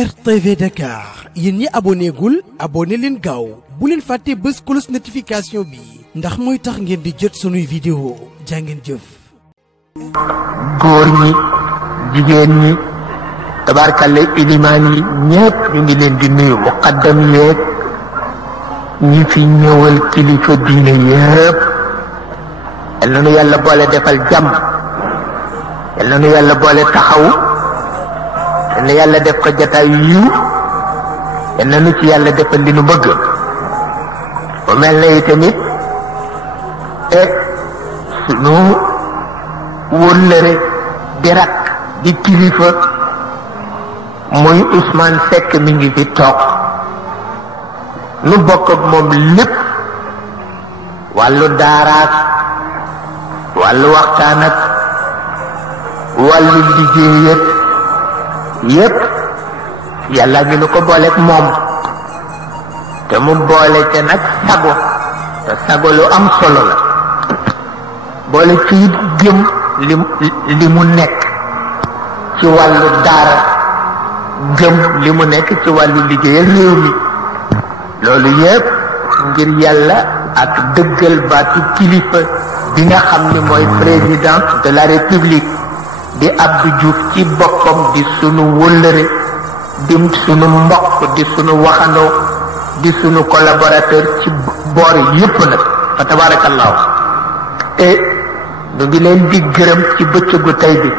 RTV Dakar yéen ñi abonné gul abonné leen gaaw bu leen fàtte bës cloche notification bi ndax mooy tax ngeen di jot sunuy vidéo jàngeen jëf. góor ñi jigéen ñi tabarkalla ilimaan yi ñépp ñu ngi leen di nuyu muqaddam yeeg ñi fi ñëwal kilifa diine yépp yal na nu yàlla boole defal jàmm yal na nu yàlla boole taxawu yal na yàlla def ko jataay yiw yal na nu ci yàlla defal li nu bëgg bu mel na itamit sunu wóllëre di rak di kilifa muy Ousmane Seck mi ngi fi toog nu bokk ak moom lépp wàllu daaraak wàllu waxtaan ak wàllu liggéey yépp yàlla ngi nu ko booleeg moom te mu boole ca nag sago te sago lu am solo la boole ci gëm li mu nekk ci wàllu daara gëm li mu nekk ci wàllu liggéeyal réew mi loolu yépp ngir yàlla ak dëggal baatu kilifa bi nga xam ni mooy président de la république di Abdou Diouf ci boppam di sunu wëllëre di sunu mbokk di sunu waxandoo di sunu collaborateur ci boor yépp nag fa tabarakallahu ñu ngi leen di gërëm ci bëccëgu tey bi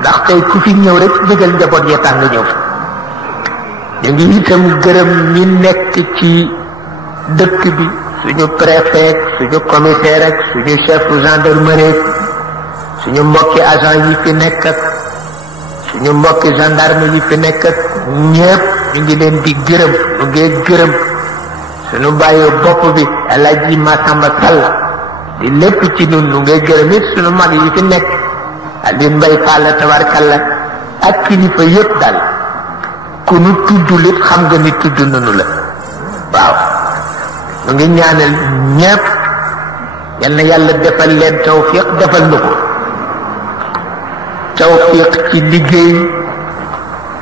ndax tey ku fi ñëw rek bëggal njaboot yee tax nga ñëw ñu ngi itam gërëm ñi nekk ci dëkk bi suñu préfet suñu commissaire ak suñu chef gendarmerie suñu mbokki agent yi fi nekk ak suñu mbokki gendarme yi fi nekk ak ñépp ñu ngi leen di gërëm ñu ngi gërëm suñu bàyyi bopp bi El Hadji Massamba Sall di lépp ci ñun ñu ngi gërëm it suñu mag yi fi nekk Alioune Mbaye Fall tabarkalla ak kilifa yépp daal ku nu tuddul it xam nga ni tudd nañu la waaw ñu ngi ñaanal ñépp yal na yàlla defal leen tawfiq defal nu ko tawfiq ci liggéey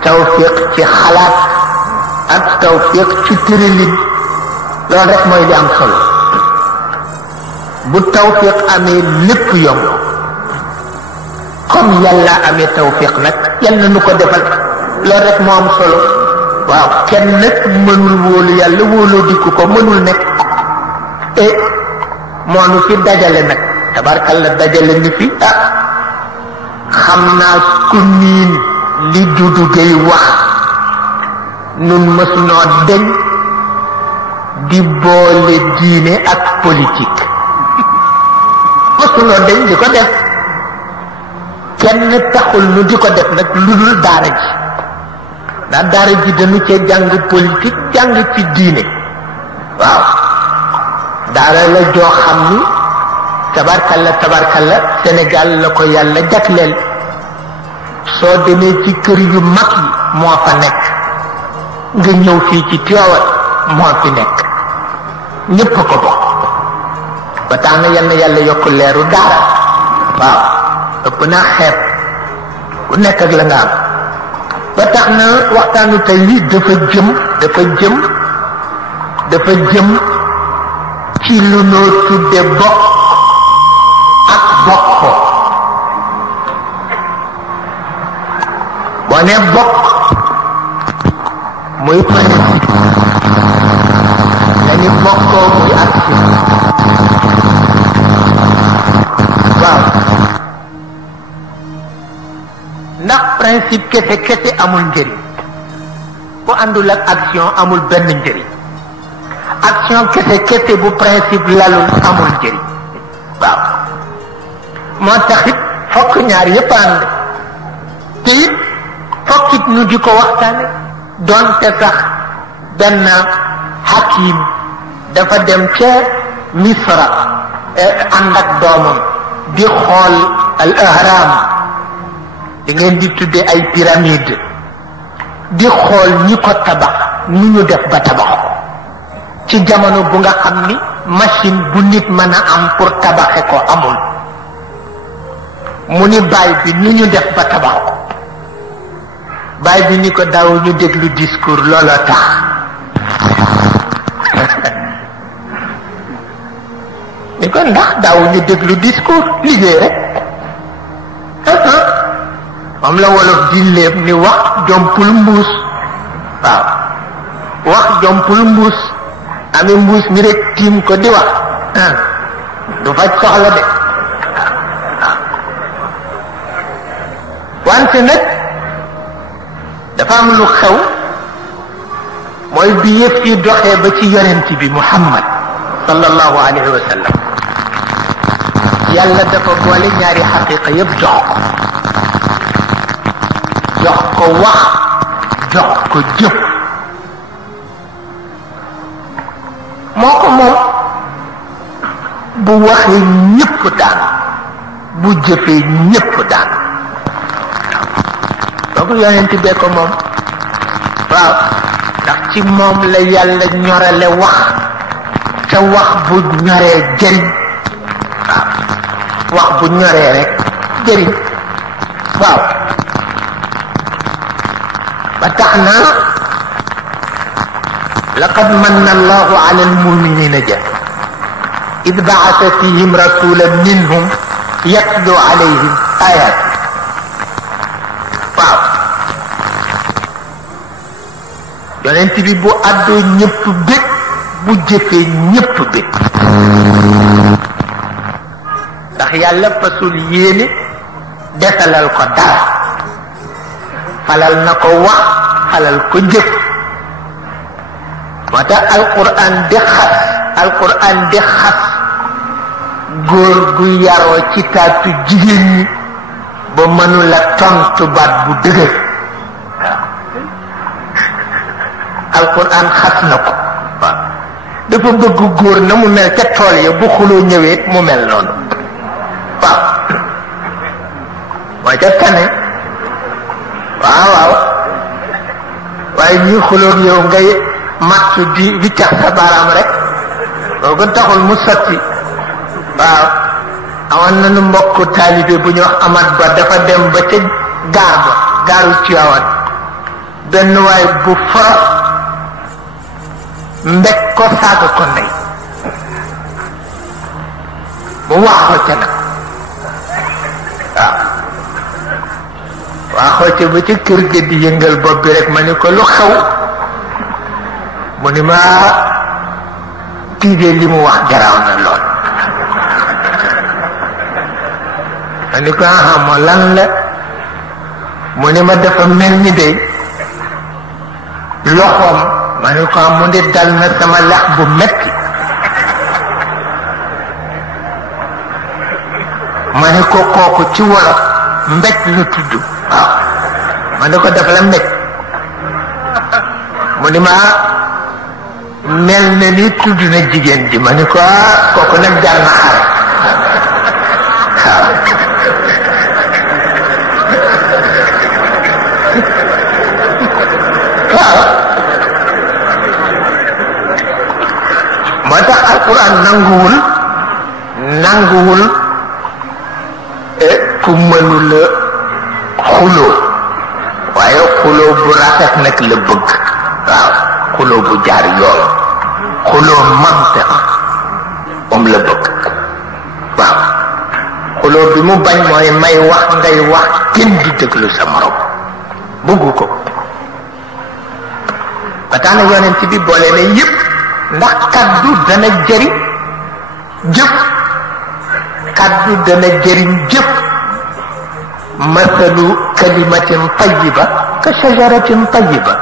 tawfiq ci xalaat ak tawfiq ci tëralin loolu rek mooy li am solo bu tawfiq amee lépp yomb comme yàlla amee tawfiq nag yal na nu ko defal loolu rek moo am solo waaw kenn nag mënul wóolu yàlla wóoloo dikku ko mënul nekk moo nu fi dajale nag tabarkalla dajale ni fi xam naa ku niin li Dudu Gay wax nun mësunoo deñ di boole diine ak politique mësunoo deñ di ko def kenn taxul nu di ko def nag lu dul daara ji ndax daara ji dañu cee jàng politique jàng ci diine waaw daara la joo xam ni tabarkalla Sénégal la ko yàlla jagleel soo demee ci kër yu mag yi moo fa nekk nga ñëw fii ci Tiwaawan moo fi nekk ñépp a ko bokk ba tax na yal na yàlla yokk leeru daara waaw ëpp naa xeeb ku nekk ak la nga am ba tax na waxtaanu tey wi dafa jëm ci lu noo tudde bokk ak bokko boo ne bokk muy principe dañu bokkoo muy action waaw ndax principe kese amul njëriñ bu àndul ak action amul benn njëriñ action kese bu principe lalul amul njëriñ waaw moo taxit fokk ñaar yépp ànd te it fokkit nu di ko waxtaane doonte sax benn hakim dafa dem ca Misra ànd ak doomam di xool al ahram di ngeen di tudde ay pyramide di xool ñi ko tabax nu ñu def ba tabax ko ci jamono bu nga xam ni machine bu nit mën a am pour tabaxe ko amul mu ni baay bi nu ñu def ba tabax ko baay bi ni ko daaw ñu déglu discours looloo tax ni ko ndax daaw ñu déglu discours liggéey rek moom la wolof di léeb ni wax jompul mbuus waaw wax jompul mbuus ami mbuus mi rek tiim ko di wax du faj soxla de wante nag dafa am lu xew mooy bi yëf yi doxee ba ci yonent bi Muhammad sallallahu alayhi wa sallam yàlla dafa boole ñaari xaqiqa yëpp jox ko wax jox ko jëf moo ko moom bu waxee ñëpp daan bu jëfee ñëpp daan donc yonent bee ko moom waaw ndax ci moom la yàlla ñorale wax te wax bu ñoree jëriñ waaw wax bu ñoree rek jëriñ waaw ba tax na laqad manna allahu ala almuminina ja id baasa fihim rasulan minhum yatlu alayhim ayat waaw yonent bi bu àddoo ñëpp bég bu jëfee ñëpp bég ndax yàlla fasul yéene desalal ko dara falal na ko wax falal ko jëf moo tax alquran di xas góor gu yaroo ci taatu jigéen ñi ba mënula tontu baat bu dëgër alquran xas na ko waaw dafa bëgg góor na mu mel ca tool ya bu xuloo ñëwee mu mel noonu waaw moo ca tane waaw waaye ñuy xuloo yow ngay mattu di wiccax sa baaraam rek boobu taxul mu sotti waaw amoon nañu mbokku taalibe bu ñu wax amat ba dafa dem ba ca gaaru Tiwaawan benn waay bu forox mbeg ko saaga ko ndey mu waxoo ca nag waaw waxoo ca ba ca kër ga di yëngal bopp bi rek ma ni ko lu xew mu ni ma tiidee li mu wax garaaw na lool ma ni ko moo lan la mu ni ma dafa mel ni de loxoom ma ni ko mu di dal na sama lex bu metti ma ni ko kooku ci wolof mbéj la tudd waaw ma ni ko def la mbéj mu ni ma mel na ni tudd na jigéen ji ma ni ko kooku nag jar na xare waaw moo tax alquran nanguwul ku mënula xuloo waaye xuloo bu rafet nag la bëgg waaw xuloo bu jaar yoon xuloo mantiq moom la bëgg waaw xuloo bi mu bañ mooy may wax ngay wax kenn du déglu sa morom bëggu ko ba tax na yonent bi boole na yépp ndax kaddu dana jëriñ jëf kaddu dana jëriñ jëf mathalu kalimatin tayyiba ka shajaratin tayyiba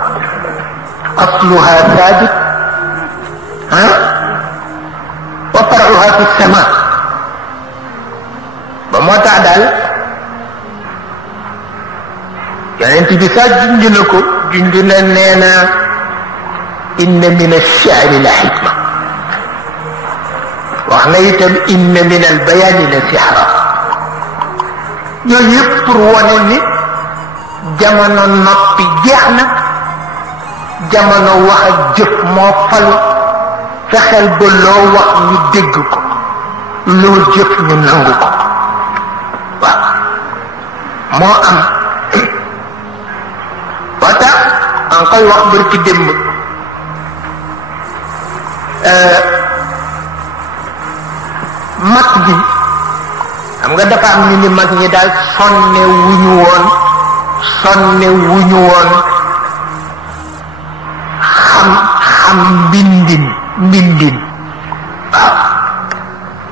asluha thabit wa far'uha fi sama ba moo tax daal yonent bi sax junj na ko junj na nee na inna min ash-shi'ri la hikma wax na itam inna min al-bayani la sihra yooyu yëpp pour wane ni jamono noppi jeex na jamono wax ak jëf moo falu fexeel ba loo wax ñu dégg ko loo jëf ñu nangu ko waaw moo am maa ngi koy wax barki démb mag gi xam nga dafa am ñu ni mag ñi daal sonne wuñu woon xam mbindin waaw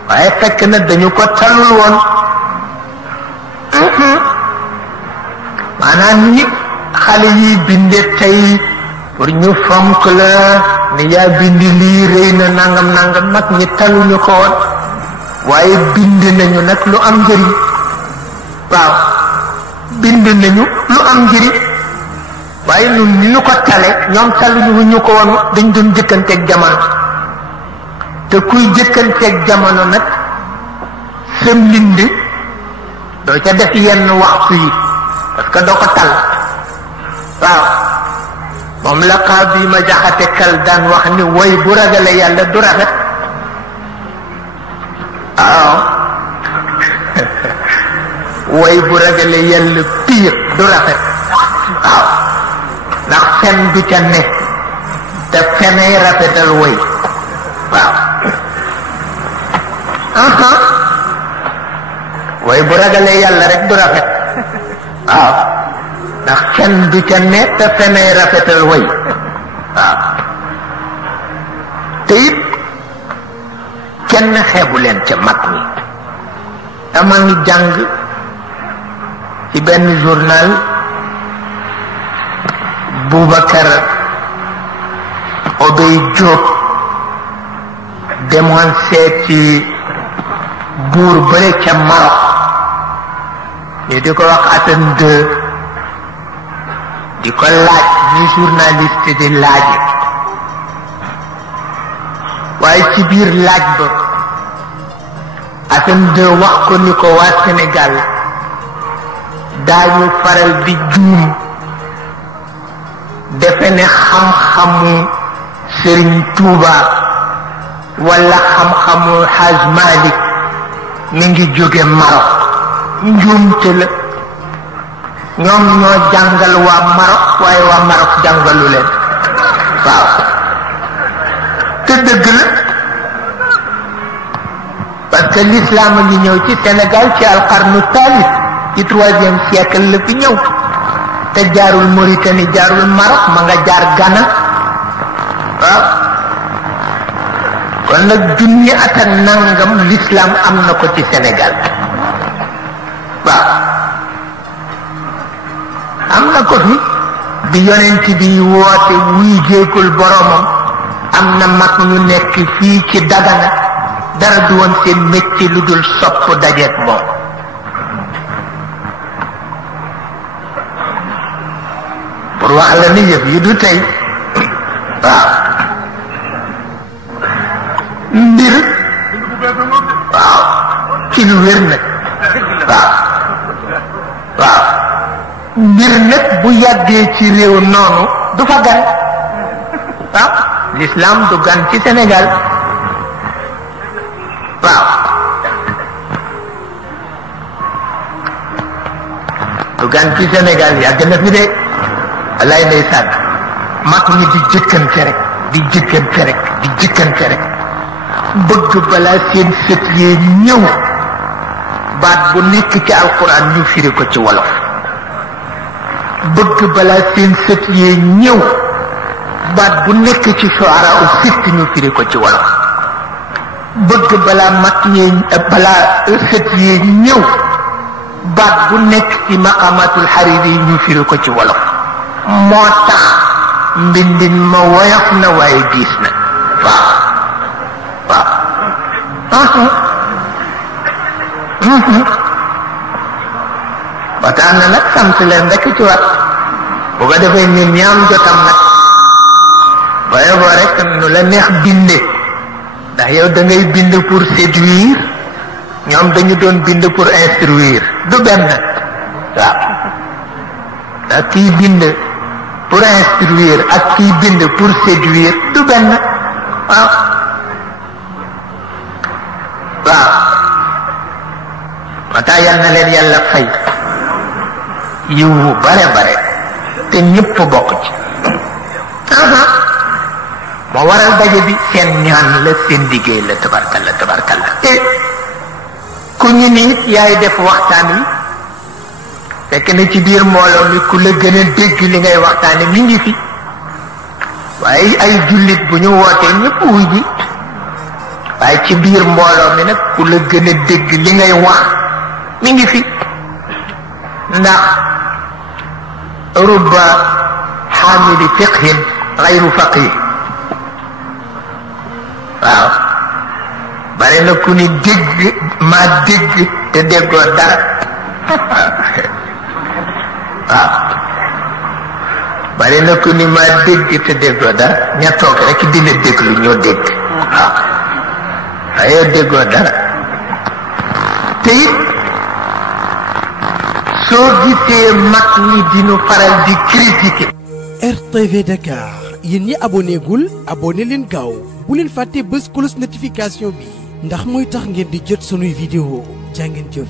waaye fekk na dañu ko talul woon maanaam ñi xale yi binde tey pour ñu fonk la ni yaa bindi lii rëy na nangam mag ñi taluñu ko woon waaye bind nañu nag lu am njëriñ waaw bind nañu lu am njëriñ waaye ñun ni ñu ko tale ñoom taluñu ko woon dañ doon jëkkanteeg jamono te kuy jëkkanteeg jamono nag sa mbind doo ca def yenn waxtu yi parce que doo ko tal waaw moom la xaw bi ma jaxate kal daan wax ni woy bu ragale yàlla du rafet waaw woy bu ragale yàlla piir du rafet waaw ndax fen du ca ne te fenay rafetal woy waaw woy bu ragale yàlla rek du rafet waaw ndax fen du ca ne te fenay rafetal woy waaw te it kenn xeebu leen ca mag ñi dama ngi jàng ci benn journal Boubacar Obey Diop demoon seeti buur bëre ca Maroc ñu di ko wax Hassan II di ko laaj ni journaliste di laaj waaye ci biir laaj ba Hassan II wax ko ni ko waa Sénégal daañu faral di juum defe ne xam-xamu Serigne Touba wala xam-xamu Haj Malik mi ngi jóge Maroc njuumte la ñoom ñoo jàngal waa Maroc waaye waa Maroc jàngalu leen waaw te dëgg la parce que l'islam a ngi ñëw ci Sénégal ci alqarnu thalith ci 3e siècle la fi ñëw te jaarul Mauritanie jaarul Maroc ma nga jaar Ghana waaw kon nag junni at ak nangam l'islam am na ko ci Sénégal waaw am na ko fi bi yonent bi woote wuy jéegul boromam am na mag ñu nekk fii ci Dagana dara du woon seen métier lu dul sopp dajeek moom pour wax la ni yëf yi du tey waaw mbir waaw ci lu wér nag waaw mbir nag bu yàggee ci réew noonu du fa gan waaw l'islam du gan ci Sénégal waaw du gan ci Sénégal yàgg na fi de lay ndeysaan mag ñi di jëkkante rek bëgg balaa seen sët yee ñëw baat bu nekk ci alquran ñu firi ko ci wolof bëgg balaa seen sët yee ñëw baat bu nekk ci shuara u sitt ñu firi ko ci wolof bëgg balaa sët yee ñëw baat bu nekk ci maqamatul hariri ñu firi ko ci wolof moo tax mbindin ma woyof na waaye diis na waaw ba tax na nag sant leen rek ci wat bu ko defee ñun ñi am jotam nag booye boo rek nu la neex binde ndax yow da ngay bind pour séduire ñoom dañu doon bind pour instruire du benn waaw ndax kii bind pour instruire ak kii bind pour séduire du benn waaw mata yal na leen yàlla fay yiwu bare bare te ñëpp bokk ci moo waral daje bi seen ñaan la seen liggéey la tabarkalla tabarkalla te ku ñu nit yaay def waxtaan wi fekk na ci biir mbooloo mi ku la gën a dégg li ngay waxtaane mi ngi fi waaye ay jullit bu ñu wootee ñëpp wuy ji waaye ci biir mbooloo mi nag ku la gën a dégg li ngay wax mi ngi fi ndax rubba xaamili fiqhin gayru faqih waaw bare na ku ni dégg maa dégg te déggoo dara waaw bare na ku ni maa dégg te déggoo dara ña toog rek dina déglu ñoo dégg waaw waaye déggoo dara te it soo gisee mag ñi dinu faral di critiquer. RTV Dakar yéen ñi abonné gul abonné leen gaaw bu leen fàtte bës cloche notification bi ndax mooy tax ngeen di jot sunuy vidéo jaa ngeen jëf.